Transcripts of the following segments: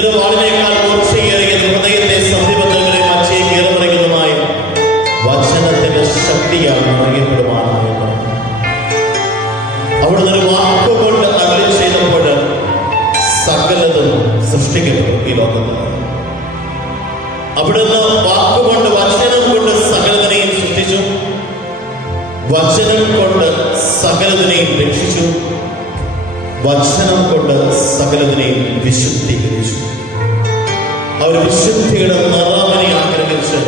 ഏതൊരു വാളിനേക്കാൾ മൂർച്ചയേറിയ ഹൃദയത്തെ സന്ധിബന്ധങ്ങളെ മച്ചേക്ക് ഇറമറിയുന്നതുമായ വചനത്തിന്റെ ശക്തിയാണ് അറിയപ്പെടുവാനായത്. അവിടുന്ന് ഒരു വാക്കുകൊണ്ട് അരുളി ചെയ്തപ്പോൾ സകലതും സൃഷ്ടിക്കപ്പെട്ടു. ഈ ലോകത്ത് അവിടുന്ന് വാക്കുകൊണ്ട്, വചനം കൊണ്ട് സകലതിനെയും സൃഷ്ടിച്ചു. വചനം കൊണ്ട് സകലതിനെയും രക്ഷിച്ചു. വചനം കൊണ്ട് സകലതിനെയും വിശുദ്ധീകരിച്ചു. അവർ വിശുദ്ധിയുടെ നിറവിനെ ആഗ്രഹിച്ച്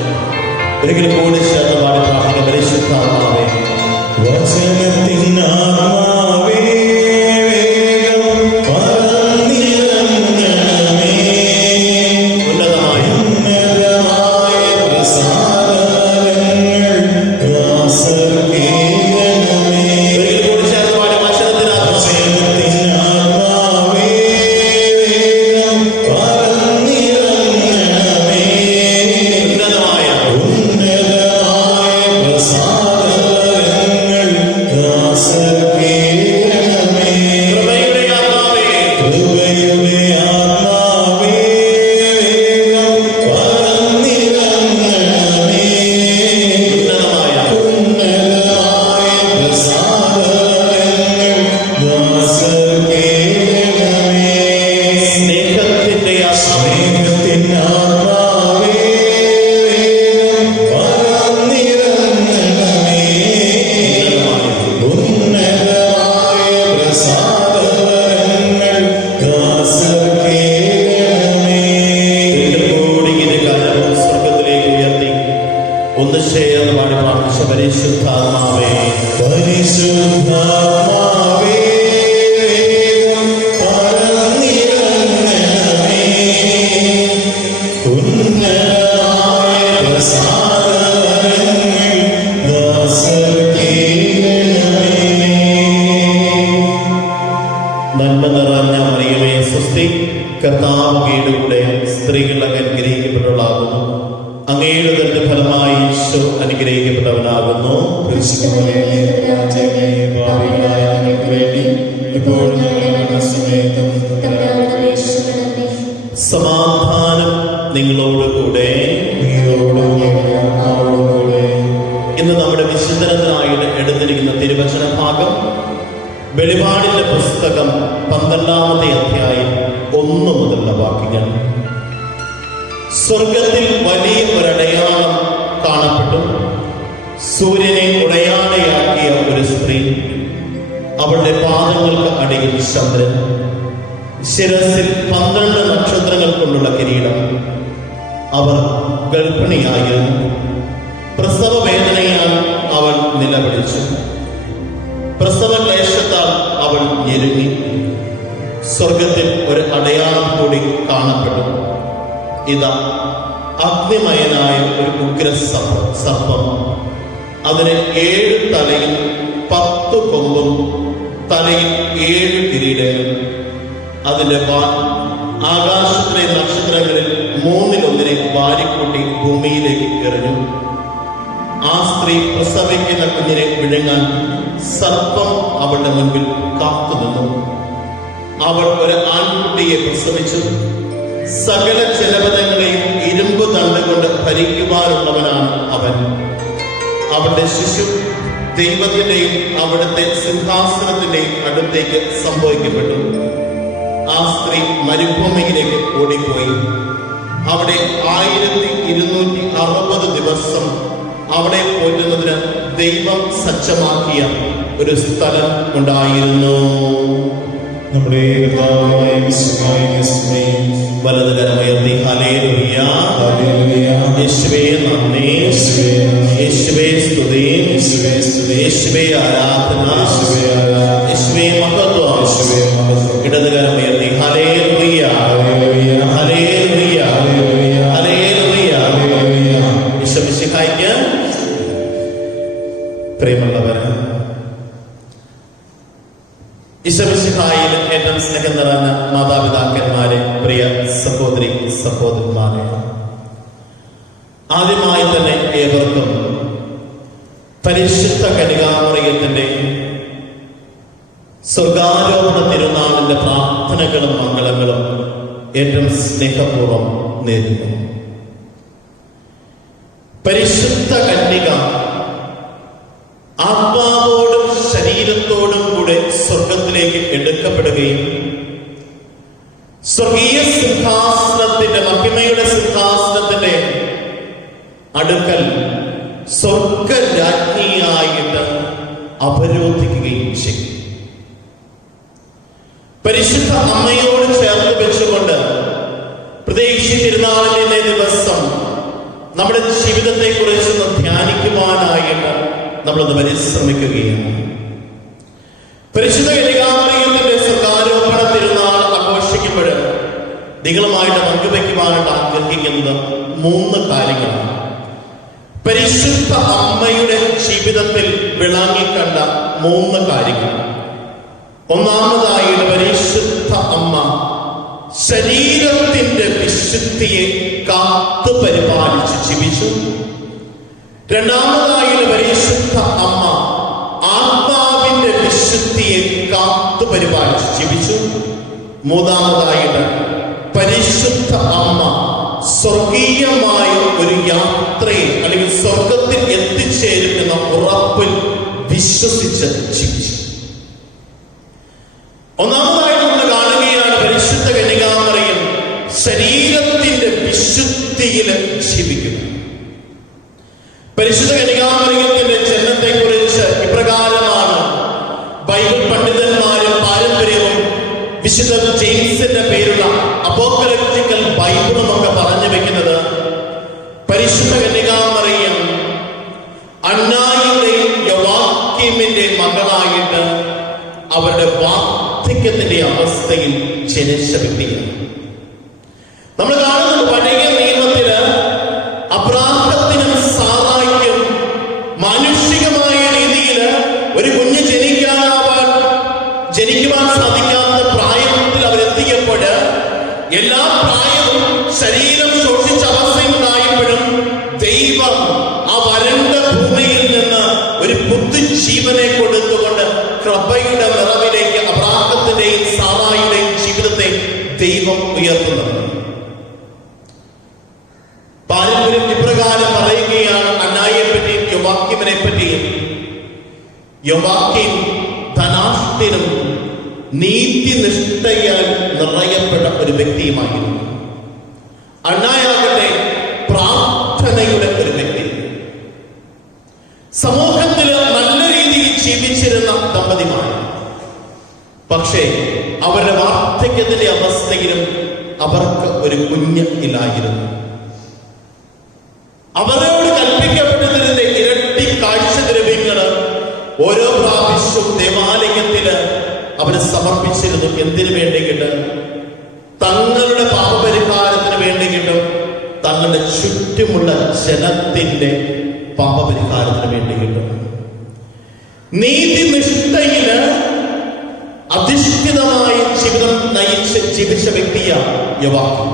ഒരിക്കലും കൂടി ചേർന്ന് പാടി പ്രാർത്ഥിക്കുന്ന പരിശുദ്ധാത്മാവേ, വചനത്തിനാത്മാവേ പരിശുദ്ധാത്മാവേ, പരിശുദ്ധാത്മാവേ പറന്നിറങ്ങണമേ, ഉന്നതമായ പ്രസാദങ്ങൾ ദാസർക്കേകണമേ. നന്മ നിറഞ്ഞ മറിയമേ സ്വസ്തി, കർത്താവ് അങ്ങയുടെ കൂടെ സ്ത്രീകൾ അനുഗ്രഹിക്കപ്പെട്ടവളാകുന്നു. അങ്ങയുടെ തന്നെ ഫലമായി ഈശോ അനുഗ്രഹിക്കപ്പെട്ടവനാകുന്നു. സമാധാനം നിങ്ങളോട് കൂടെ. ഇന്ന് നമ്മുടെ വിശുദ്ധനായിട്ട് എടുത്തിരിക്കുന്ന തിരുവചന ഭാഗം വെളിപാടിന്റെ പുസ്തകം 12-ാമത്തെ അധ്യായം 1 മുതലുള്ള വാക്യങ്ങൾ. സ്വർഗത്തിൽ വലിയ ഒരടയാളം കാണപ്പെട്ടു. സൂര്യനെ ഉടയാടയാക്കിയ ഒരു സ്ത്രീ, അവളുടെ പാദങ്ങൾക്ക് അടിയിൽ ചന്ദ്രൻ, ശിരസിൽ 12 നക്ഷത്രങ്ങൾ കൊണ്ടുള്ള കിരീടം. അവർ ഗർഭിണിയായിരുന്നു. പ്രസവ വേദനയാൽ അവൾ നിലവിളിച്ചു. പ്രസവ ക്ലേശത്താൽ അവൾ ഞെരുങ്ങി. സ്വർഗത്തിൽ ഒരു അടയാളം കൂടി കാണപ്പെട്ടു. ഇതാ, അഗ്നിമയനായ ഒരു ഉഗ്ര സർപ്പം. അതിന് 7 തലയും 10 കൊമ്പും, തലയിൽ 7 കിരീടങ്ങളും. അതിന്റെ വാൽ ആകാശത്തിലെ നക്ഷത്രങ്ങളിൽ 3-1 വാരിക്കൂട്ടി ഭൂമിയിലേക്ക് എറിഞ്ഞു. ആ സ്ത്രീ പ്രസവിക്കുന്ന കുഞ്ഞിനെ വിഴുങ്ങാൻ സർപ്പം അവളുടെ മുൻപിൽ കാത്തുനിന്നു. അവൾ ഒരു ആൺകുട്ടിയെ പ്രസവിച്ചു. സകല ചെലവതങ്ങളെയും ഇരുമ്പ് തണ്ടുകൊണ്ട് ഭരിക്കുവാനുള്ളവനാണ് അവൻ. അവളുടെ ശിശു ദൈവത്തിന്റെയും അവിടുത്തെ സിംഹാസനത്തിന്റെയും അടുത്തേക്ക് സംഭവിക്കപ്പെട്ടു. ആ സ്ത്രീ മരുഭൂമിയിലേക്ക് ഓടിപ്പോയി. അവിടെ 1260 ദിവസം അവളെ പോറ്റുന്നതിന് ദൈവം സജ്ജമാക്കിയ ഒരു സ്ഥലം ഉണ്ടായിരുന്നു. നമ്മുടെ കർത്താവായ മിശിഹായെ വലതുകരമുയർത്തി ഹല്ലേലൂയ, യേശുവേ നന്ദി, യേശുവേ സ്തുതി, യേശുവേ ആരാധന, യേശുവേ മഹത്വം. ഇടതുകരമുയർത്തി ഹല്ലേലൂയ, ഹല്ലേലൂയ, ഹല്ലേലൂയ. യേശു മിശിഹായ്ക്ക് പ്രിയമുള്ളവരെ, ഈശോമിശിഹായിൽ ഏറ്റവും സ്നേഹം നിറഞ്ഞ മാതാപിതാക്കന്മാരെ, പ്രിയ സഹോദരി സഹോദരന്മാരെ, ആദ്യമായി തന്നെ ഏവർക്കും പരിശുദ്ധ കന്യകാമറിയത്തിന്റെ സ്വർഗാരോപണ തിരുനാളിന്റെ പ്രാർത്ഥനകളും മംഗളങ്ങളും ഏറ്റവും സ്നേഹപൂർവ്വം നേരുന്നു. പരിശുദ്ധ കന്യക ആത്മാവോടും ശരീരത്തോടും കൂടെ സ്വർഗത്തിലേക്ക് എടുക്കപ്പെടുകയും സ്വർഗീയ സിംഹാസനത്തിന്റെ, മഹിമയുടെ സിംഹാസനത്തിന്റെ അടുക്കൽ സ്വർഗരാജ്ഞിയായിട്ട് അവരോധിക്കുകയും ചെയ്യും. പരിശുദ്ധ അമ്മയോട് ചേർത്ത് വെച്ചുകൊണ്ട് പ്രത്യേകിച്ച് തിരുനാളിന്റെ ദിവസം നമ്മുടെ ജീവിതത്തെ കുറിച്ചൊന്ന് ധ്യാനിക്കുവാനായിട്ട് നമ്മളൊന്ന് പരിശ്രമിക്കുകയാണ്. പരിശുദ്ധ കന്യകാമറിയത്തിന്റെ സ്വർഗാരോപണ തിരുനാൾ ആഘോഷിക്കുമ്പോൾ നിങ്ങളുമായിട്ട് പങ്കുവയ്ക്കുവാനായിട്ട് ആഗ്രഹിക്കുന്നത് 3 കാര്യങ്ങളാണ്. പരിശുദ്ധ അമ്മയുടെ ജീവിതത്തിൽ വിളങ്ങിക്കണ്ട 3 കാര്യങ്ങൾ. ഒന്നാമതായിട്ട് പരിശുദ്ധ അമ്മ ശരീരത്തിന്റെ വിശുദ്ധിയെ കാത്തു പരിപാലിച്ച് ജീവിച്ചു. രണ്ടാമതായിട്ട് പരിശുദ്ധ അമ്മ ആത്മാവിന്റെ വിശുദ്ധിയെ കാത്തു പരിപാലിച്ച് ജീവിച്ചു. മൂന്നാമതായിട്ട് പരിശുദ്ധ അമ്മ സ്വർഗീയമായ ഒരു യാത്രയിൽ അല്ലെങ്കിൽ സ്വർഗത്തിൽ എത്തിച്ചേരുന്ന ഉറപ്പിൽ വിശ്വസിച്ച് ജീവിച്ചു. ഒന്നാമതായിട്ട് നമ്മൾ കാണുകയാണ് പരിശുദ്ധ കന്യകാമറിയം ശരീരത്തിന്റെ വിശുദ്ധിയിൽ ജീവിക്കുന്നു. പരിശുദ്ധ കന്യകാമറിയത്തിന്റെ ജനനത്തെ കുറിച്ച് ഇപ്രകാരമാണ് ബൈബിൾ പണ്ഡിതന്മാരും പാരമ്പര്യവും വിശുദ്ധ ജെയിംസിന്റെ പേരുള്ള അപ്പോക്കലിപ്റ്റിക്കൽ ബൈബിളും ഒക്കെ പറഞ്ഞു വെക്കുന്നത് പരിശുദ്ധ കന്യകാമറിയം അന്നായുടെയും യോവാക്കീമിന്റെ മകളായിട്ട് അവരുടെ വാർദ്ധക്യത്തിന്റെ അവസ്ഥയിൽ ജനിച്ച വ്യക്തിയാണ്. നമ്മൾ കാണുന്നത് പഴയ നിയമത്തില് അബ്രാഹത്തിനും സാറായ്ക്കും മാനുഷികമായ രീതിയിൽ ഒരു കുഞ്ഞ് ജനിക്കുവാൻ സാധിക്കാത്ത പ്രായത്തിൽ അവരെത്തിയപ്പോൾ എല്ലാ പ്രായവും ശരീരം ശോഷിച്ച അവസ്ഥയുണ്ടായപ്പോഴും ദൈവം ആ വരണ്ട ഭൂമിയിൽ നിന്ന് ഒരു പുതുജീവനെ കൊടുത്തുകൊണ്ട് കൃപയുടെ നിറവിലേക്ക് അബ്രാഹത്തിന്റെയും സാറായുടെയും ജീവിതത്തെ ദൈവം ഉയർത്തുന്നത്. പാരമ്പര്യം ഇപ്രകാരം പറയുകയാണ് അന്നായെ പറ്റിയും യോവാക്കീമിനെ പറ്റിയും. യോവാക്കീം ധനാഷ്ഠനും നീതിനിഷ്ഠയാൽ നിറയപ്പെട്ട ഒരു വ്യക്തിയുമായിരുന്നു. അന്നായാകട്ടെ പ്രാർത്ഥനയുടെ ഒരു വ്യക്തി. സമൂഹത്തിൽ നല്ല രീതിയിൽ ജീവിച്ചിരുന്ന ദമ്പതിമാർ. പക്ഷേ അവരുടെ വാർദ്ധക്യത്തിന്റെ അവസ്ഥയിലും അവർക്ക് ഒരു കുഞ്ഞ് ഇല്ലായിരുന്നു. അവരോട് കൽപ്പിക്കപ്പെട്ടതിന്റെ ഇരട്ടി കാഴ്ചദ്രവ്യങ്ങള് ഓരോ പ്രാവശ്യവും ദേവാലയത്തില് അവര് സമർപ്പിച്ചിരുന്നു. എന്തിനു വേണ്ടിയിട്ട്? തങ്ങളുടെ പാപപരിഹാരത്തിന് വേണ്ടിയിട്ടും തങ്ങളുടെ ചുറ്റുമുള്ള ജനത്തിന്റെ പാപപരിഹാരത്തിന് വേണ്ടിയിട്ടും. നീതിനിഷ്ഠയില് അധിഷ്ഠിതമായ ജീവിതം ജീവിച്ച വ്യക്തിയാണ് യോവാക്കീം.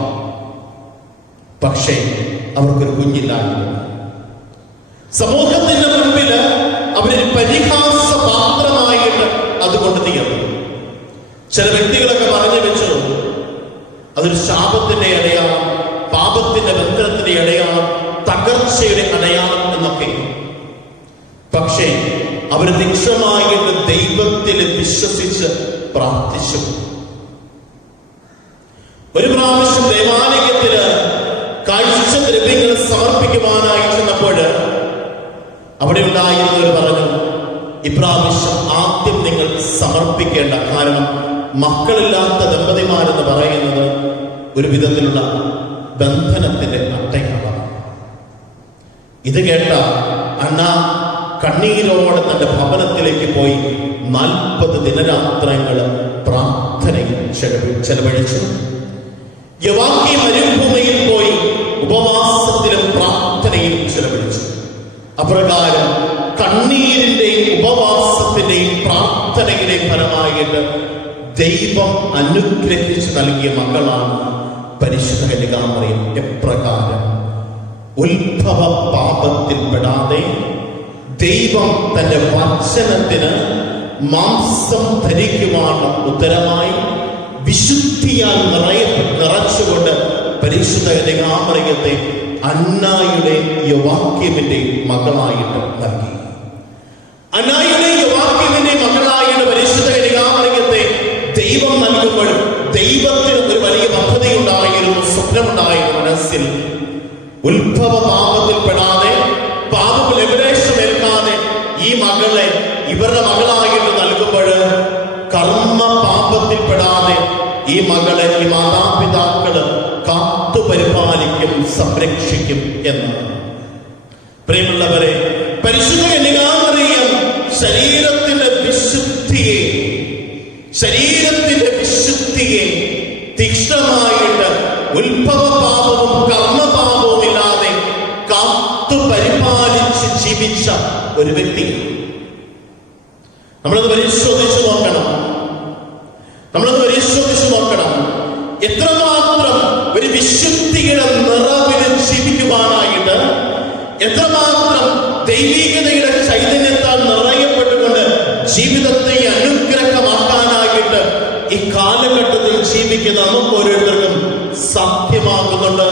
പക്ഷേ അവർക്കൊരു കുഞ്ഞില്ലായിരുന്നു. സമൂഹത്തിന്റെ മുൻപില് അവരൊരു പരിഹാസ പാത്രമായിട്ട് അതുകൊണ്ട് തീർന്നു. ചില വ്യക്തികളൊക്കെ പറഞ്ഞു വെച്ചു അതൊരു ശാപത്തിന്റെ അടയാളം, പാപത്തിന്റെ ബന്ധനത്തിന്റെ അടയാളം, തകർച്ചയുടെ അടയാളം എന്നൊക്കെ. പക്ഷേ അവർ നിക്ഷമായിട്ട് ദൈവത്തിൽ വിശ്വസിച്ച് പ്രാർത്ഥിച്ചു. ഒരു പ്രാവശ്യം ദേവാലയത്തില് കാഴ്ചദ്രവ്യങ്ങൾ സമർപ്പിക്കുവാനായി ചെന്നപ്പോൾ അവിടെ ഉണ്ടായിരുന്നവർ പറഞ്ഞു, ഇപ്രാവശ്യം ആദ്യം നിങ്ങൾ സമർപ്പിക്കേണ്ട, കാരണം മക്കളില്ലാത്ത ദമ്പതിമാരെന്ന് പറയുന്നത് ഒരു വിധത്തിലുള്ള ബന്ധനത്തിന്റെ അട്ടയാണ്. ഇത് കേട്ട അണ്ണ കണ്ണീരോടെ തന്റെ ഭവനത്തിലേക്ക് പോയി 40 ദിനരാത്രങ്ങൾ പ്രാർത്ഥനയിൽ ചെലവഴിച്ചു. യോവാക്കീം മരുഭൂമിയിൽ പോയി ഉപവാസത്തിലും പ്രാർത്ഥനയിലും ചെലവഴിച്ചു. അപ്രകാരം കണ്ണീരിന്റെയും ഉപവാസത്തിന്റെയും പ്രാർത്ഥനയുടെയും ഫലമായിട്ട് ദൈവം അനുഗ്രഹിച്ചു നൽകിയ മക്കളാണ് പരിശുദ്ധ കന്യകാമറിയം. എപ്രകാരം ഉത്ഭവ പാപത്തിൽ പെടാതെ ദൈവം തന്റെ വചനത്തിന് മാംസം ധരിക്കുവാനുള്ള ഉത്തരമായി വിശുദ്ധിയാൽ നിറച്ചുകൊണ്ട് പരിശുദ്ധ കന്യകാമറിയത്തെ അന്നായുടെ യോവാക്യമിന്റെ മകളായിട്ട് നൽകി. അന്നായുടെ യോവാക്യമിന്റെ മകളായിട്ട് പരിശുദ്ധ കന്യകാമറിയത്തെ ദൈവം നൽകുമ്പോൾ ദൈവത്തിന് ഒരു വലിയ പദ്ധതി ഉണ്ടായിരുന്നു, സ്വപ്നമുണ്ടായിരുന്നു മനസ്സിൽ. ഉത്ഭവ പാപത്തിൽപ്പെടാതെ, പാപലേപനേഷമേൽക്കാതെ ഈ മകളെ ഇവരുടെ മകളായിട്ട് നൽകുമ്പോൾ കർമ്മ പാപത്തിൽപ്പെടാതെ ഈ മകളെ ഈ മാതാപിതാക്കള് കാത്തു പരിപാലിക്കും, സംരക്ഷിക്കും എന്ന്. പ്രിയമുള്ളവരെ, പരിശുദ്ധ കന്യകാമറിയം ശരീരത്തിന്റെ വിശുദ്ധിയെ തീക്ഷ്ണമായിട്ട് ഉത്ഭവ പാപവും കർമ്മപാപവും ഇല്ലാതെ കാത്തു പരിപാലിച്ച് ജീവിച്ച ഒരു വ്യക്തി. നമ്മളത് പരിശോധിച്ചു നോക്കണം. എത്രമാത്രം ഒരു വിശുദ്ധിയുടെ നിറവിൽ ജീവിക്കുവാനായിട്ട്, എത്രമാത്രം ദൈവികതയുടെ ചൈതന്യത്താൽ നിറയപ്പെട്ടുകൊണ്ട് ജീവിതത്തെ അനുഗ്രഹമാക്കാനായിട്ട് ഈ കാലഘട്ടത്തിൽ ജീവിക്കുന്ന നമുക്ക് ഓരോരുത്തർക്കും സാധ്യമാകുന്നുണ്ട്.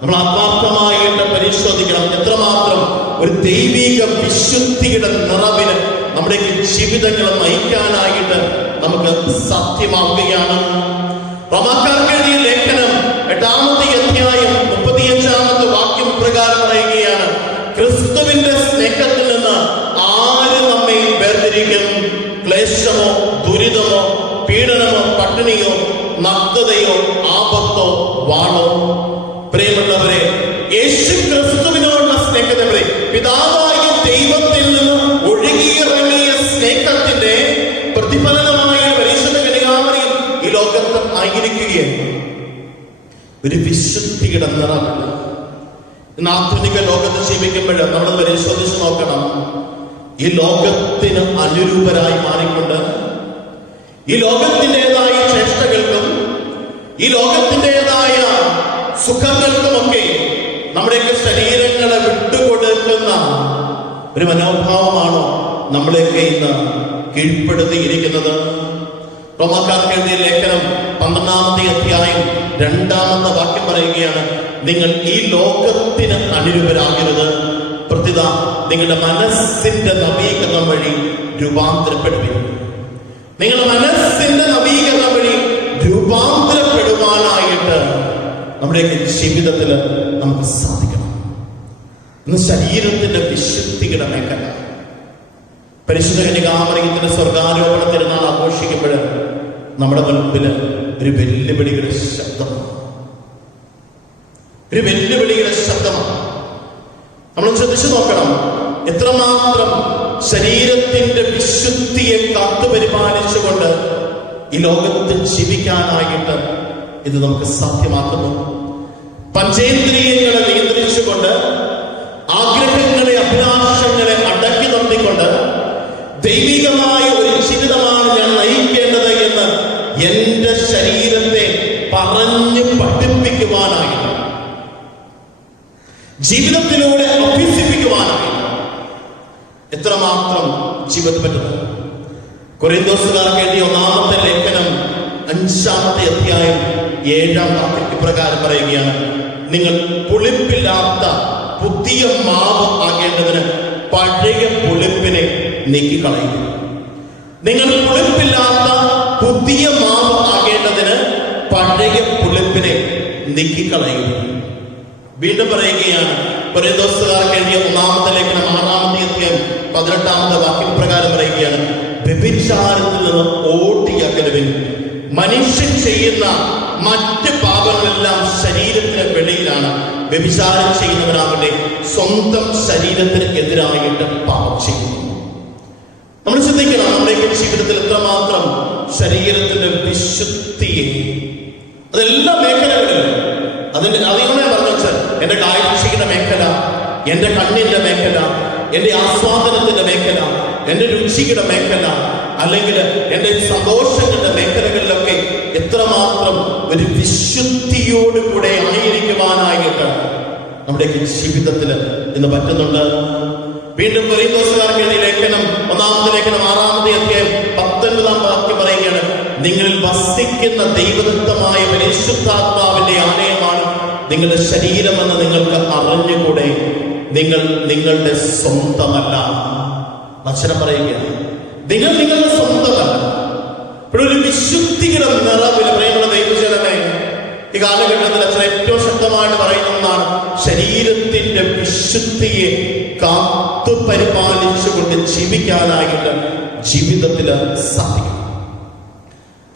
നമ്മൾ ആത്മാർത്ഥമായിട്ട് പരിശോധിക്കണം. എത്രമാത്രം ഒരു ദൈവിക വിശുദ്ധിയുടെ നിറവിന് നമ്മുടെ ജീവിതങ്ങളെ നയിക്കാനായിട്ട് നമുക്ക് സാധ്യമാവുകയാണ്. റോമാക്കാർക്ക് എഴുതിയ ലേഖനം 8-ാമത്തെ അധ്യായം 35-ാമത്തെ വാക്യം പ്രകാരം പറയുകയാണ്, ക്രിസ്തുവിന്റെ സ്നേഹത്തിൽ നിന്ന് ആര് നമ്മെ വേർതിരിക്കും? ക്ലേശമോ, ദുരിതമോ, പീഡനമോ, പട്ടിണിയോ, നഗ്നതയോ, ആപത്തോ, വാളോ? പ്രിയമുള്ളവരെ, യേശു ക്രിസ്തുവിനോടുള്ള സ്നേഹത്തെ, പിതാവായ ദൈവത്തിൽ നിന്ന് ഒഴുകിയിറങ്ങിയ സ്നേഹത്തിന്റെ പ്രതിഫലനമായ പരിശുദ്ധ കന്യകാമറിയം ഈ ലോകത്ത് ആയിരിക്കുകയാണ്. ഒരു വിശുദ്ധിയുടെ നിറവില്ല. ഇന്ന് ആധുനിക ലോകത്ത് ജീവിക്കുമ്പോൾ നമ്മൾ പരിശോധിച്ച് നോക്കണം. ഈ ലോകത്തിന് അനുരൂപരായി മാറിക്കൊണ്ട് ഈ ലോകത്തിൻ്റെതായ ചേഷ്ടകൾക്കും ഈ ലോകത്തിൻ്റെതായ സുഖങ്ങൾക്കുമൊക്കെ നമ്മുടെയൊക്കെ ശരീരങ്ങളെ വിട്ടുകൊടുക്കുന്ന ഒരു മനോഭാവമാണോ നമ്മളെയൊക്കെ ഇന്ന് കീഴ്പ്പെടുത്തിയിരിക്കുന്നത്? റോമാക്കാർക്ക് എഴുതിയ ലേഖനം 12-ാമത്തെ അധ്യായം 2-ാമത്തെ വാക്യം പറയുകയാണ്, നിങ്ങൾ ഈ ലോകത്തിന് അനുരൂപരാകരുത്, പ്രത്യുത നിങ്ങളുടെ മനസ്സിന്റെ നവീകരണം വഴി രൂപാന്തരപ്പെടുവിൻ. നിങ്ങളുടെ മനസ്സിന്റെ നവീകരണം വഴി രൂപാന്തരപ്പെടുവാനായിട്ട് നമ്മുടെ ജീവിതത്തിൽ നമുക്ക് സാധിക്കണം. ഇന്ന് ശരീരത്തിന്റെ വിശുദ്ധിയുടെ മേഖല. പരിശുദ്ധ കന്യകാമറിയത്തിന്റെ സ്വർഗാരോപണ തിരുനാൾ ആഘോഷിക്കുമ്പോൾ നമ്മുടെ മുൻപിൽ ഒരു വെല്ലുവിളിയുടെ ശബ്ദമാണ്. നമ്മൾ ശ്രദ്ധിച്ചു നോക്കണം. എത്രമാത്രം ശരീരത്തിന്റെ വിശുദ്ധിയെ കാത്തുപരിപാലിച്ചുകൊണ്ട് ഈ ലോകത്തിൽ ജീവിക്കാനായിട്ട് ഇത് നമുക്ക് സാധ്യമാക്കുന്നു. പഞ്ചേന്ദ്രിയങ്ങളെ നിയന്ത്രിച്ചുകൊണ്ട്, ആഗ്രഹങ്ങളെ, അഭിലാഷങ്ങളെ അടക്കി നിർത്തിക്കൊണ്ട് ദൈവികമായ ഒരു ജീവിതമാണ് ഞാൻ നയിക്കേണ്ടത് എന്ന് എന്റെ ശരീരത്തെ പറഞ്ഞു പഠിപ്പിക്കുവാനായിട്ട്, ജീവിതത്തിലൂടെ അഭ്യസിപ്പിക്കുവാനായിട്ട് എത്രമാത്രം ജീവിതത്തിൽ പറ്റുന്നത്. കൊരിന്തോസുകാർക്ക് എഴുതിയ 1-ാമത്തെ ലേഖനം 5-ാമത്തെ അധ്യായം 7-ാം വാക്യം ഇപ്രകാരം പറയുകയാണ്, നിങ്ങൾ പുളിപ്പില്ലാത്ത പുതിയ മാവ് ആകേണ്ടതിന് പഴയ പുളിപ്പിനെ നീക്കിക്കളയുക. നിങ്ങൾ പുളിപ്പില്ലാത്ത പുതിയ മാവ് ആകേണ്ടതിന് പഴയ പുളിപ്പിനെ നീക്കിക്കളയുക. വീണ്ടും പറയുകയാണ്, കൊരിന്തോസുകാർക്ക് എഴുതിയ 1-ാമത്തെ ലേഖനം 6-ാമത്തെ അധ്യായം 18-ാമത്തെ വാക്യം പ്രകാരം പറയുകയാണ്, വ്യഭിചാരത്തിൽ നിന്ന് ഓടിയകലുവിൻ. മനുഷ്യൻ ചെയ്യുന്ന മറ്റ് പാപങ്ങളെല്ലാം ശരീരത്തിന് വെളിയിലാണ്. വ്യഭിചാരം ചെയ്യുന്നവരാകട്ടെ സ്വന്തം ശരീരത്തിന് എതിരായിട്ട് പാപം ചെയ്യുന്നു. നമ്മൾ ചിന്തിക്കണം, നമ്മുടെ ജീവിതത്തിൽ എത്രമാത്രം ശരീരത്തിന്റെ വിശുദ്ധിയെ, അതെല്ലാ മേഖലകളിലും, അതിങ്ങനെ പറഞ്ഞു വെച്ചാൽ എന്റെ കാഴ്ചയുടെ മേഖല, എന്റെ കണ്ണിന്റെ മേഖല, എന്റെ ആസ്വാദനത്തിന്റെ മേഖല, എന്റെ രുചിയുടെ മേഖല, അല്ലെങ്കിൽ എന്റെ സന്തോഷങ്ങളുടെ മേഖലകളിലൊക്കെ എത്രമാത്രം ഒരു വിശുദ്ധിയോടുകൂടെ ആയിരിക്കുവാനായിട്ട് നമ്മുടെ ജീവിതത്തിൽ ഇന്ന് പറ്റുന്നുണ്ട്. വീണ്ടും കൊരിന്തോസുകാർക്ക് എഴുതിയ ലേഖനം 1-ാമത്തെ ലേഖനം 6-ാമത്തെ അധ്യായം 19-ാം വാക്യം പറയുകയാണ്, നിങ്ങളിൽ വസിക്കുന്ന ദൈവദത്തമായ പരിശുദ്ധാത്മാവിന്റെ ആലയമാണ് നിങ്ങളുടെ ശരീരമെന്ന് നിങ്ങൾക്ക് അറിഞ്ഞുകൂടെ? നിങ്ങൾ നിങ്ങളുടെ സ്വന്തമല്ല. വചനം പറയുകയാണ്, നിങ്ങൾ നിങ്ങളുടെ സ്വന്തമല്ല. ഇവിടെ ഒരു വിശുദ്ധിയുടെ നിറവിൽ പ്രിയമുള്ള ദൈവജനമേ, ഈ കാലഘട്ടത്തിൽ അച്ഛൻ ഏറ്റവും ശക്തമായിട്ട് പറയുന്നതാണ് ശരീരത്തിന്റെ വിശുദ്ധിയെ കാത്തു പരിപാലിച്ചുകൊണ്ട് ജീവിക്കാനായിട്ട് ജീവിതത്തിൽ സാധിക്കും.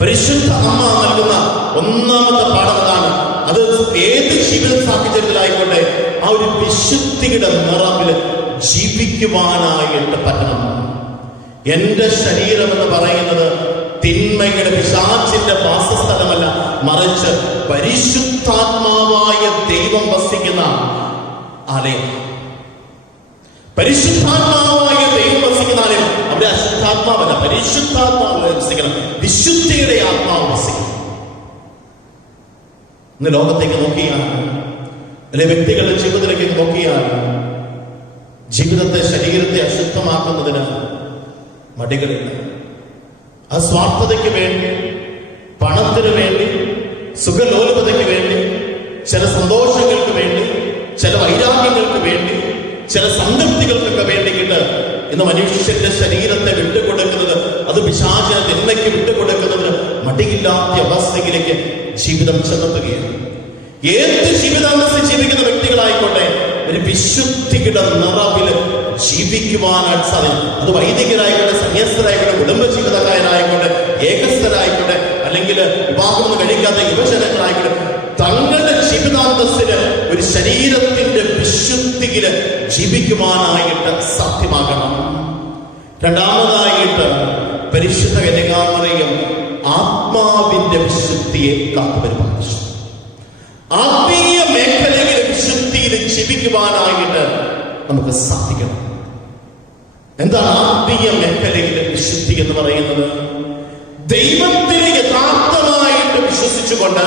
പരിശുദ്ധ അമ്മ നൽകുന്ന ഒന്നാമത്തെ പാഠം അതാണ്. അത് ഏത് ജീവിത സാഹചര്യത്തിലായിക്കോട്ടെ ആ ഒരു വിശുദ്ധിയുടെ നിറവിൽ ജീവിക്കുവാനായിട്ട് പറ്റണം. എന്റെ ശരീരം എന്ന് പറയുന്നത് തിന്മയുടെ പിശാചിന്റെ വാസസ്ഥലമല്ല, മറിച്ച് പരിശുദ്ധാത്മാവായ ദൈവം വസിക്കുന്ന ആലയം. പരിശുദ്ധാത്മാവായ ദൈവം വസിക്കുന്ന ആലയം. അവിടെ അശുദ്ധാത്മാവല്ല, പരിശുദ്ധാത്മാവ് വസിക്കണം. വിശുദ്ധിയുടെ ആത്മാവ് വസിക്കണം. ഇന്ന് ലോകത്തേക്ക് നോക്കിയാൽ, അല്ലെ വ്യക്തികളുടെ ജീവിതത്തിലേക്ക് നോക്കിയാൽ, ജീവിതത്തെ ശരീരത്തെ അശുദ്ധമാക്കുന്നതിന് മടികളില്ല. ആ സ്വാർത്ഥതയ്ക്ക് വേണ്ടി, പണത്തിന് വേണ്ടി, സുഖലോലുപതയ്ക്ക് വേണ്ടി, ചില സന്തോഷങ്ങൾക്ക് വേണ്ടി, ചില വൈരാഗ്യങ്ങൾക്ക് വേണ്ടി, ചില സംതൃപ്തികൾക്കൊക്കെ വേണ്ടിയിട്ട് ഇന്ന് മനുഷ്യന്റെ ശരീരത്തെ വിട്ടുകൊടുക്കുന്നത്, അത് പിശാചിനെ തിന്മയ്ക്ക് വിട്ടുകൊടുക്കുന്നതിന് മടിയില്ലാത്ത അവസ്ഥയിലേക്ക് ജീവിതം ചെന്നെത്തുകയാണ്. ഏത് ജീവിതാവസ്ഥ ജീവിക്കുന്ന വ്യക്തികളായിക്കോട്ടെ ഒരു വിശുദ്ധിയുടെ നിറവിൽ ജീവിക്കുവാനായിട്ട് സാധിക്കും. അത് വൈദികരായിക്കോട്ടെ, സന്യസ്തരായിക്കോട്ടെ, കുടുംബ ജീവിതക്കാരായിക്കോട്ടെ, ഏകസ്ഥരായിക്കോട്ടെ, അല്ലെങ്കിൽ വിവാഹമൊന്നും കഴിക്കാത്ത യുവജനങ്ങളായിക്കോട്ടെ, തങ്ങളുടെ ജീവിതാന്തസ്സിന് ഒരു ശരീരത്തിന്റെ വിശുദ്ധിയിൽ ജീവിക്കുവാനായിട്ട് സാധ്യമാകണം. രണ്ടാമതായിട്ട് പരിശുദ്ധ കന്യകാമറിയം ആത്മാവിന്റെ വിശുദ്ധിയെ കാത്തുപരിപാലിച്ചു. ആത്മീയ മേഖലയിലെ വിശുദ്ധിയിൽ ജീവിക്കുവാനായിട്ട് നമുക്ക് സാധിക്കണം. എന്താണ് ആത്മീയ മേഖലയിലെ വിശുദ്ധി എന്ന് പറയുന്നത്? ദൈവത്തിന് യഥാർത്ഥമായിട്ട് വിശ്വസിച്ചുകൊണ്ട്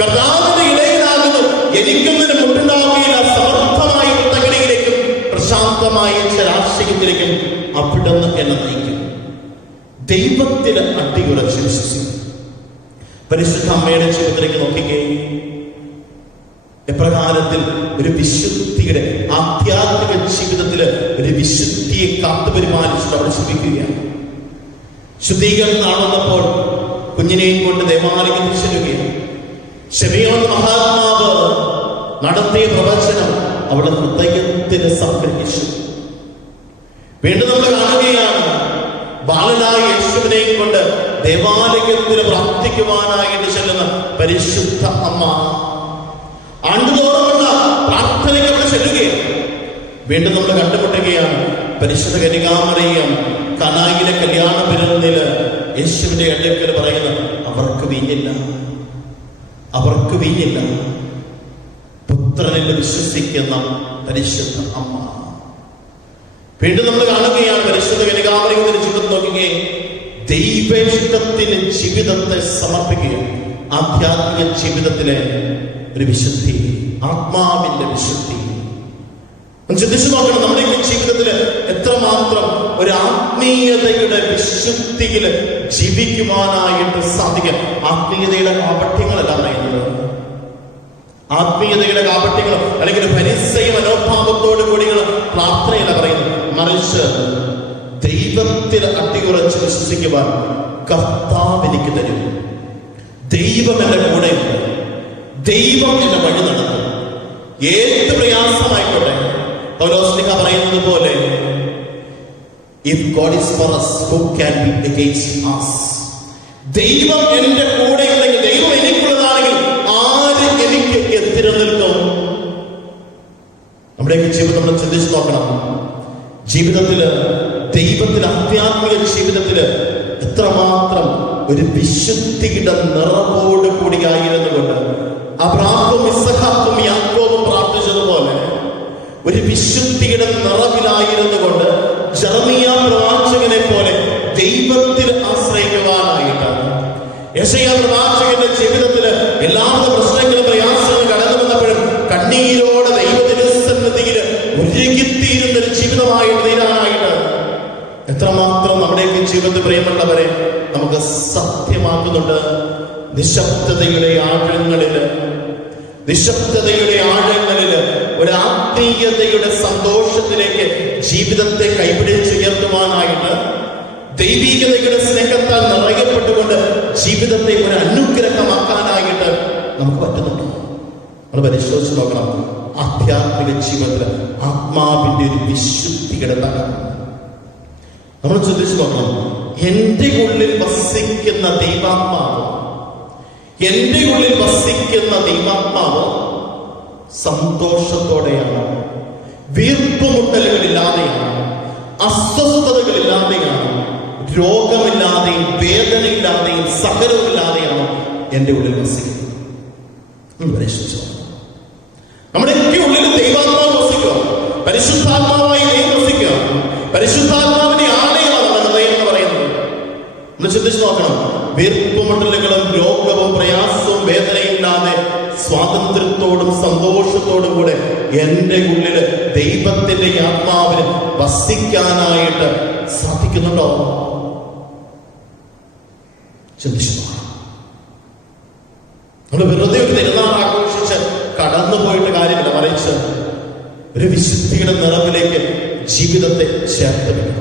കർത്താവിന്റെ ഇടയിലാകുന്നു എനിക്കൊന്നിനും മുട്ടുണ്ടാവുകയില്ല, സമർത്ഥമായ വൃത്തങ്ങളിലേക്കും പ്രശാന്തമായ ജലാശയത്തിലേക്കും അവിടുന്ന് എന്നെ നയിക്കും. ദൈവത്തിൽ അടിയുറച്ച് വിശ്വസിക്കും. പരിശുദ്ധ അമ്മയുടെ ജീവിതത്തിലേക്ക് നോക്കിക്കേ, എപ്രകാരത്തിൽ ഒരു വിശുദ്ധിയുടെ ആധ്യാത്മിക ജീവിതത്തിൽ ഒരു വിശുദ്ധിയെ കാത്തുപരിപാലിച്ചിട്ട് അവിടെ ശ്രമിക്കുകയാണ്. ശുദ്ധീകരണം നടന്നപ്പോൾ കുഞ്ഞിനെയും കൊണ്ട് ദേവാലയത്തിൽ ചെല്ലുകയാണ്. ശിമയോൻ മഹാത്മാവ് നടത്തിയ പ്രവചനം അവിടെ ഹൃദയത്തിന് സംഗ്രഹിച്ചു. വീണ്ടും നമ്മൾ കാണുകയാണ്, ബാലനായ യേശുവിനെയും കൊണ്ട് ദേവാലയത്തിൽ പ്രാർത്ഥിക്കുവാനായിട്ട് ചെല്ലുന്ന പരിശുദ്ധ അമ്മ ആണ്ടുതോറുമുള്ള പ്രാർത്ഥനയ്ക്ക് അവിടെ ചെല്ലുകയാണ്. വീണ്ടും നമ്മൾ കണ്ടുമുട്ടുകയാണ് പരിശുദ്ധ കന്യകാമറിയം കനായിലെ കല്യാണ പെരുന്നില് യേശുവിന്റെ അടുക്കൽ പറയുന്നത് അവർക്ക് വീഞ്ഞില്ല, അവർക്ക് വീഞ്ഞില്ല. പുത്രനിൽ വിശ്വസിക്കുന്ന പരിശുദ്ധ അമ്മ. വീണ്ടും നമ്മൾ കാണുകയാണ് പരിശുദ്ധ കന്യകാമറിയത്തിന്റെ ജീവിതം നോക്കുകയും ദൈവേഷ്ടത്തിന് ജീവിതത്തെ സമർപ്പിക്കുകയും ആധ്യാത്മിക ജീവിതത്തിലെ ഒരു വിശുദ്ധി, ആത്മാവിന്റെ വിശുദ്ധി. ചിന്തിച്ചു നോക്കണം, നമ്മുടെ ജീവിതത്തിൽ എത്രമാത്രം ഒരു ആത്മീയതയുടെ വിശുദ്ധിയിൽ ജീവിക്കുവാനായിട്ട് സാധിക്കും. ആത്മീയതയുടെ കാപട്യങ്ങളല്ല പറയുന്നത്, ആത്മീയതയുടെ കാപട്യങ്ങൾ അല്ലെങ്കിൽ പരിസയ മനോഭാവത്തോടു കൂടിയുള്ള പ്രാർത്ഥനയല്ല പറയുന്നത്, മറിച്ച് ദൈവത്തിൽ അടിയുറച്ച് വിശ്വസിക്കുവാൻ കർത്താവ് എനിക്ക് തരും, ദൈവം എന്റെ കൂടെ, ദൈവം എന്നെ വഴി നടത്തും. ഏത് പ്രയാസമായിക്കോട്ടെ, പൗലോസ് പറയുന്നത് പോലെ if God is for us, who can be against us? ദൈവം എന്റെ കൂടെ ഉണ്ടെങ്കിൽ, ദൈവം എനിക്കുള്ളതാണെങ്കിൽ ആര് എനിക്ക് എതിരെ നിൽക്കും? നമ്മുടെ ജീവിതം നമ്മൾ ചിന്തിച്ചു നോക്കണം. ജീവിതത്തില്, ദൈവത്തിൽ ആധ്യാത്മിക ജീവിതത്തില് എത്രമാത്രം ഒരു വിശുദ്ധിയുടെ നിറവോട് കൂടിയായിരുന്നുകൊണ്ട് അബ്രഹാമും ഇസഹാക്കും യാക്കോബും പ്രാർത്ഥിച്ചതുപോലെ ഒരു വിശുദ്ധിയുടെ നിറവിലായിരുന്നു കൊണ്ട് ജെറമിയ പ്രവാചകനെ പോലെ ദൈവത്തിൽ ആശ്രയിക്കുവാനായിട്ട് യെശയ്യാ പ്രവാചകന്റെ ജീവിതത്തിൽ എല്ലാവിധ പ്രശ്നങ്ങളും പ്രയാസങ്ങളും കടന്നു വന്നപ്പോഴും കണ്ണീരോടെ ദൈവത്തിരുസന്നിധിയിൽ ഉരുകിത്തീരുന്ന ഒരു ജീവിതമായിട്ട് തീരാനായിട്ട് എത്രമാത്രം നമ്മുടെയൊക്കെ ജീവിതത്തിൽ പ്രിയപ്പെട്ടവരെ നമുക്ക് നമുക്ക് സത്യമാക്കുന്നുണ്ട്. നിശബ്ദതയുടെ ആഴങ്ങളില് ഒരു ആത്മീയതയുടെ സന്തോഷത്തിലേക്ക് ജീവിതത്തെ കൈപിടിച്ചുയർത്തുവാനായിട്ട്, ദൈവികതയുടെ സ്നേഹത്താൽ നിറയപ്പെട്ടുകൊണ്ട് ജീവിതത്തെ ഒരു അനുഗ്രഹമാക്കാനായിട്ട് നമുക്ക് പറ്റുന്നുണ്ട്. നമ്മൾ പരിശോധിച്ച് നോക്കണം. ആധ്യാത്മിക ജീവിതത്തിൽ ആത്മാവിന്റെ ഒരു വിശുദ്ധിയുടെ തലം നമ്മൾ ചിന്തിച്ചു നോക്കണം. എൻ്റെ ഉള്ളിൽ വസിക്കുന്ന ദൈവാത്മാവ് സന്തോഷത്തോടെയാണ്, വീർപ്പുമുട്ടലുകളില്ലാതെയാണ്, അസ്വസ്ഥതകളില്ലാതെയാണ്, രോഗമില്ലാതെയും വേദനയില്ലാതെയും സകലവുമില്ലാതെയാണ് എൻ്റെ ഉള്ളിൽ വസിക്കുന്നത്. നമ്മുടെയൊക്കെ ഉള്ളിൽ ദൈവാത്മാവ് വസിക്കുക, പരിശുദ്ധാത്മാവായി ദൈവം വസിക്കുക. പരിശുദ്ധാത്മാവിന്റെ ആലയമാണ് ഹൃദയം എന്ന് പറയുന്നത്. നമ്മൾ ചിന്തിച്ചു നോക്കണം. വീർപ്പുമുട്ടലുകളും രോഗവും പ്രയാസവും വേദനയും ഇല്ലാതെ സ്വാതന്ത്ര്യത്തോടും സന്തോഷത്തോടും കൂടെ എൻ്റെ ഉള്ളില് ദൈവത്തിന്റെ ആത്മാവിന് വസിക്കാനായിട്ട് സാധിക്കുന്നുണ്ടോ? ചിന്തിച്ചു നോക്കണം. നമ്മൾ വെറുതെ ഒരു തിരുനാൾ ആഘോഷിച്ച് കടന്നുപോയിട്ട് കാര്യമില്ല, മറിച്ച് ഒരു വിശുദ്ധിയുടെ നിറവിലേക്ക് ജീവിതത്തെ ചേർത്ത് വെക്കണം.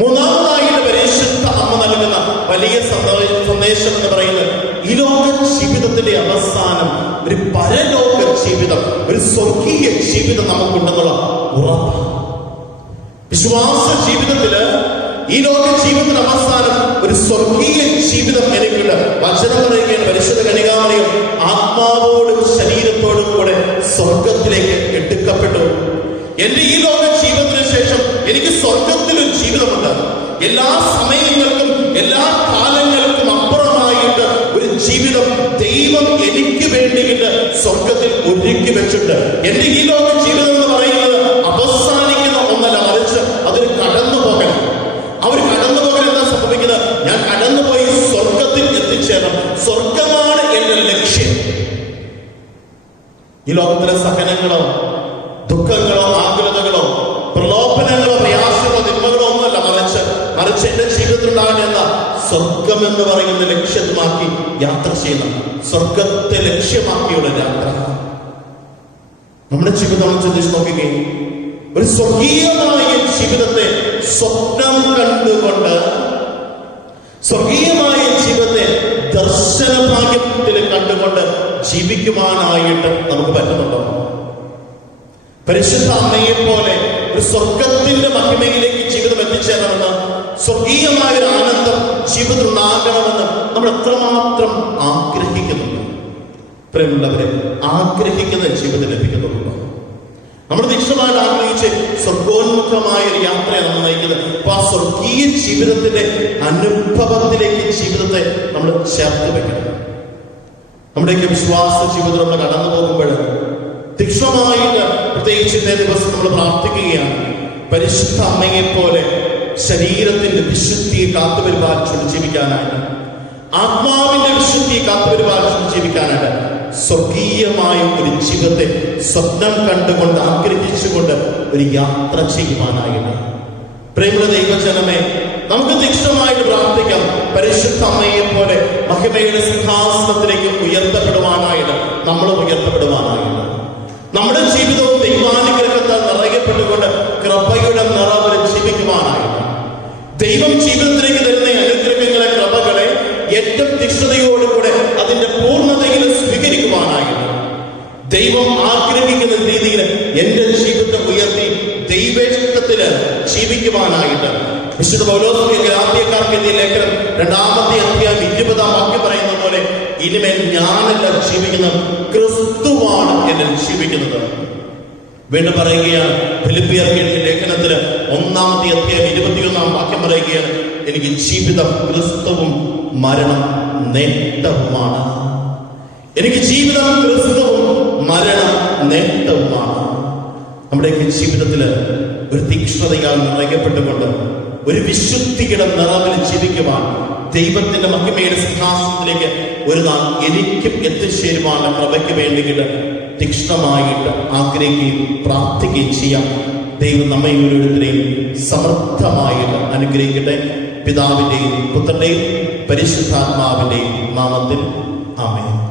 മൂന്നാമതായിട്ട് പരിശുദ്ധ അമ്മ നൽകുന്ന വലിയ സന്ദേശം എന്ന് പറയുന്നത്, ഈ ലോക ജീവിതത്തിന്റെ അവസാനം ഒരു പരലോക ജീവിതം, ഒരു സ്വർഗീയ ജീവിതം നമുക്കുണ്ടെന്നുള്ള ഉറപ്പ്. വിശ്വാസ ജീവിതത്തില് ഈ ലോക ജീവിതത്തിന്റെ അവസാനം ഒരു സ്വർഗീയ ജീവിതം എനിക്കുണ്ട്. വചനം പറയുകയാണ്, പരിശുദ്ധ കന്യകാമറിയം ആത്മാവോടും ശരീരത്തോടും കൂടെ സ്വർഗത്തിലേക്ക് എടുക്കപ്പെട്ടു. എന്റെ ഈ ലോക ജീവിതത്തിന് ശേഷം എനിക്ക് സ്വർഗത്തിലൊരു ജീവിതമുണ്ട്. എല്ലാ സമയങ്ങൾക്കും എല്ലാ കാലങ്ങൾക്കും അപ്പുറമായിട്ട് ഒരു ജീവിതം ദൈവം എനിക്ക് വേണ്ടിയിട്ട് സ്വർഗത്തിൽ ഒരുക്കി വെച്ചിട്ട്. എന്റെ ഈ ലോക ജീവിതം എന്ന് പറയുന്നത് അവസാനിക്കുന്ന ഒന്നല്ല, മറിച്ച് അതൊരു കടന്നുപോകണം. എന്താ സംഭവിക്കുന്നത്? ഞാൻ കടന്നുപോയി സ്വർഗത്തിൽ എത്തിച്ചേരണം. സ്വർഗമാണ് എന്റെ ലക്ഷ്യം. ഈ ലോകത്തിലെ സഹനങ്ങളോ ദുഃഖങ്ങളോ ആകുലതകളോ പ്രലോഭനങ്ങളോ പ്രയാസങ്ങളോ തിന്മകളോ ഒന്നുമല്ല, മറിച്ച് എന്റെ ജീവിതത്തിലുണ്ടാകുന്ന സ്വർഗം എന്ന് പറയുന്ന ലക്ഷ്യമാക്കി യാത്ര ചെയ്യണം. സ്വർഗത്തെ ലക്ഷ്യമാക്കിയുള്ള യാത്ര. നമ്മുടെ ജീവിതം ചിന്തിച്ച് നോക്കുകയും ഒരു സ്വർഗീയമായ ജീവിതത്തെ സ്വപ്നം കണ്ടുകൊണ്ട്, സ്വർഗീയമായ ജീവിതത്തെ ദർശന ഭാഗ്യത്തിൽ കണ്ടുകൊണ്ട് ജീവിക്കുവാനായിട്ട് നമുക്ക് പറ്റുന്നുണ്ടോ? പരിശുദ്ധ അമ്മയെ പോലെ ഒരു സ്വർഗത്തിന്റെ മഹിമയിലേക്ക് ജീവിതം എത്തിച്ചേരണമെന്ന്, സ്വർഗീയമായ ഒരു ആനന്ദം ജീവിതത്തിൽ ഉണ്ടാകണമെന്ന് നമ്മൾ എത്രമാത്രം ആഗ്രഹിക്കുന്നുണ്ട്. പ്രിയമുള്ളവരെ, ആഗ്രഹിക്കുന്ന ജീവിതം ലഭിക്കുന്നുണ്ടോ? നമ്മൾ തീക്ഷ്ണമായിട്ട് ആഗ്രഹിച്ച് സ്വർഗോന്മുഖമായ ഒരു യാത്രയെ നമ്മൾ നയിക്കുന്നത്. അപ്പൊ ആ സ്വർഗീയ ജീവിതത്തിന്റെ അനുഭവത്തിലേക്ക് ജീവിതത്തെ നമ്മൾ ചേർത്ത് വെക്കണം. നമ്മുടെയൊക്കെ വിശ്വാസ ജീവിതം നമ്മൾ കടന്നു പോകുമ്പോൾ തീക്ഷ്ണമായിട്ട്, പ്രത്യേകിച്ച് ഇന്നേ ദിവസം നമ്മൾ പ്രാർത്ഥിക്കുകയാണ്, പരിശുദ്ധ അമ്മയെ പോലെ ശരീരത്തിന്റെ വിശുദ്ധിയെ കാത്തുപരിപാലിച്ചുകൊണ്ട് ജീവിക്കാനായിട്ട്, ആത്മാവിന്റെ വിശുദ്ധിയെ കാത്തുപരിപാലിച്ചുകൊണ്ട് ജീവിക്കാനായിട്ട്, സ്വർഗീയമായ ഒരു ജീവിതത്തെ സ്വപ്നം കണ്ടുകൊണ്ട് ആഗ്രഹിച്ചുകൊണ്ട് ഒരു യാത്ര ചെയ്യുവാനായിട്ട്. പ്രേമ ദൈവജനമേ, നമുക്ക് തീക്ഷ്ണമായിട്ട് പ്രാർത്ഥിക്കാം, പരിശുദ്ധ അമ്മയെ പോലെ മഹിമയുടെ സിംഹാസനത്തിലേക്ക് ഉയർത്തപ്പെടുവാനായിട്ട്, നമ്മൾ ഉയർത്തപ്പെടുവാനായിട്ട്. നമ്മുടെ ജീവിതവും ദൈവാനുഗ്രഹത്താൽ നിറയപ്പെട്ടുകൊണ്ട് കൃപയുടെ നിറവിൽ ജീവിക്കുവാനായിട്ട്, ദൈവം ജീവിതത്തിലേക്ക് തരുന്ന അനുഗ്രഹങ്ങളെ, കൃപകളെ ഏറ്റവും തീക്ഷ്ണതയോടുകൂടെ അതിന്റെ പൂർണ്ണതയിൽ സ്വീകരിക്കുവാനായിട്ട്, ദൈവം ആഗ്രഹിക്കുന്ന രീതിയിൽ എന്റെ ജീവിതത്തെ ഉയർത്തി ദൈവേഷ്ടത്തില് ജീവിക്കുവാനായിട്ട്. വിശുദ്ധ പൗലോസ് ഗലാത്യക്കാർക്ക് എഴുതിയ ലേഖനം 2-ാമത്തെ അധ്യായം 20-ാം വാക്യം പറയുന്ന പോലെ, ഇനിമേൽ ഞാനല്ല ജീവിക്കുന്നത്, ക്രിസ്തുവാണ് എന്നിൽ ജീവിക്കുന്നത്. വീണ്ടും പറയുകയാണ്, ഫിലിപ്പിയർക്ക് എഴുതിയ ലേഖനത്തിന് 1-ാമത്തെ അധ്യായം 21-ാം വാക്യം പറയുകയാണ്, എനിക്ക് ജീവിതം ക്രിസ്തുവും മരണം നേട്ടവുമാണ്. എനിക്ക് ജീവിതം ക്രിസ്തുവും മരണം നേട്ടവുമാണ്. നമ്മുടെയൊക്കെ ജീവിതത്തില് ഒരു തീക്ഷ്ണതയാൽ നിറയപ്പെട്ടുകൊണ്ട് ഒരു വിശുദ്ധിയുടെ നിറവിൽ ജീവിക്കുവാൻ, ദൈവത്തിന്റെ മഹിമയുടെ സിംഹാസനത്തിലേക്ക് ഒരു നാൾ എനിക്കും എത്തിച്ചേരുവാനുള്ള കൃപയ്ക്ക് വേണ്ടിയിട്ട് തീക്ഷ്ണമായിട്ട് ആഗ്രഹിക്കുകയും പ്രാർത്ഥിക്കുകയും ചെയ്യാം. ദൈവം നമ്മെ ഓരോരുത്തരെയും സമർത്ഥമായിട്ട് അനുഗ്രഹിക്കട്ടെ. പിതാവിന്റെയും പുത്രന്റെയും പരിശുദ്ധാത്മാവിന്റെയും നാമത്തിൽ ആമേൻ.